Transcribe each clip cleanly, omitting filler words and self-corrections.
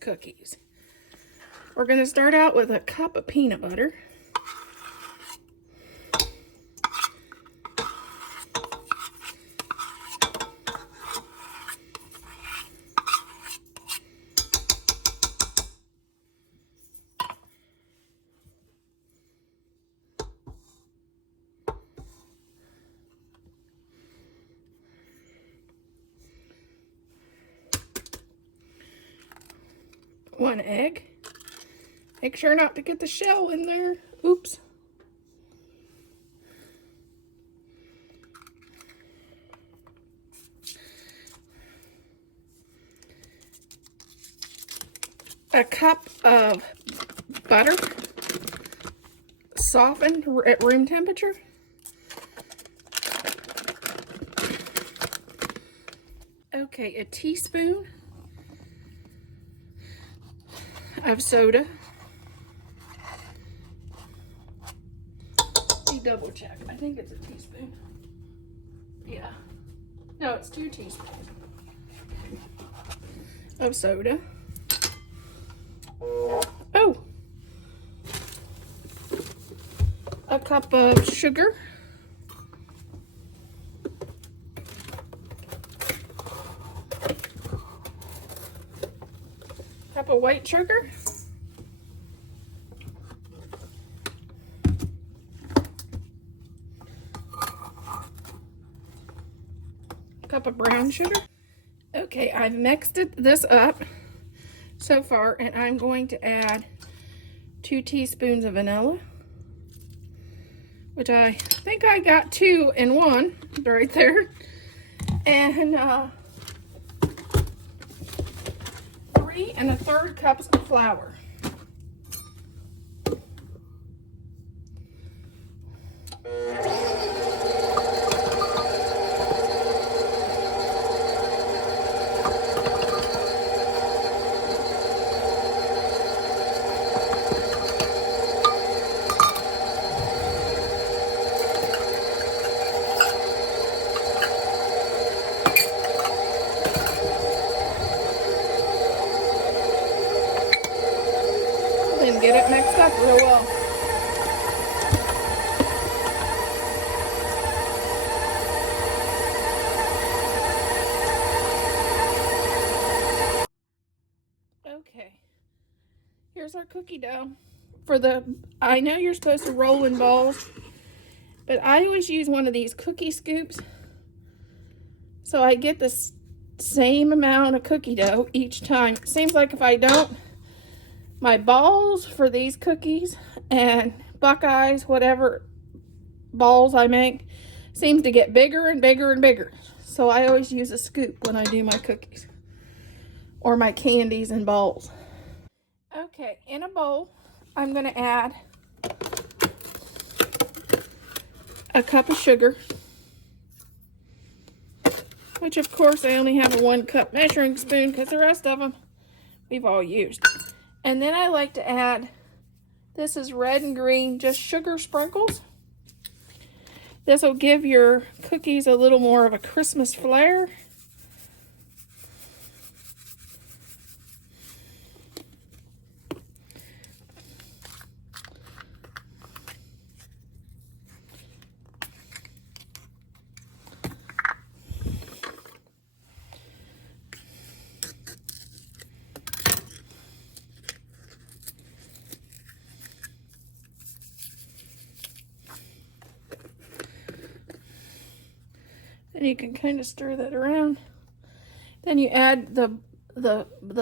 cookies. We're going to start out with a cup of peanut butter. One egg. Make sure not to get the shell in there. Oops. A cup of butter, softened at room temperature. Okay, a teaspoon of soda. Let me double check. I think it's a teaspoon. Yeah. No, it's 2 teaspoons of soda. Oh. A cup of sugar. Cup of white sugar. Cup of brown sugar. Okay, I've mixed this up so far, and I'm going to add 2 teaspoons of vanilla, which I think I got 2 in 1 right there, and 3 1/3 cups of flour. Then get it mixed up real well. Okay, here's our cookie dough. I know you're supposed to roll in balls, but I always use one of these cookie scoops, so I get the same amount of cookie dough each time. It seems like if I don't, my balls for these cookies and Buckeyes, whatever balls I make, seems to get bigger and bigger and bigger. So I always use a scoop when I do my cookies or my candies and balls. Okay, in a bowl, I'm going to add a cup of sugar, which of course I only have a 1 cup measuring spoon because the rest of them we've all used. And then I like to add, this is red and green, just sugar sprinkles. This will give your cookies a little more of a Christmas flair. Then you can kind of stir that around. Then you add the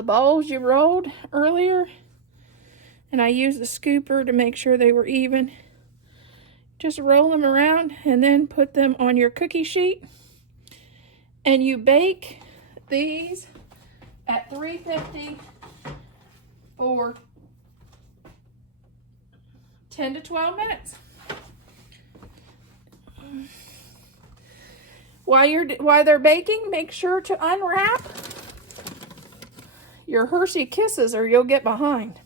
balls you rolled earlier. And I use the scooper to make sure they were even. Just roll them around and then put them on your cookie sheet. And you bake these at 350 for 10 to 12 minutes. While they're baking, make sure to unwrap your Hershey Kisses or you'll get behind.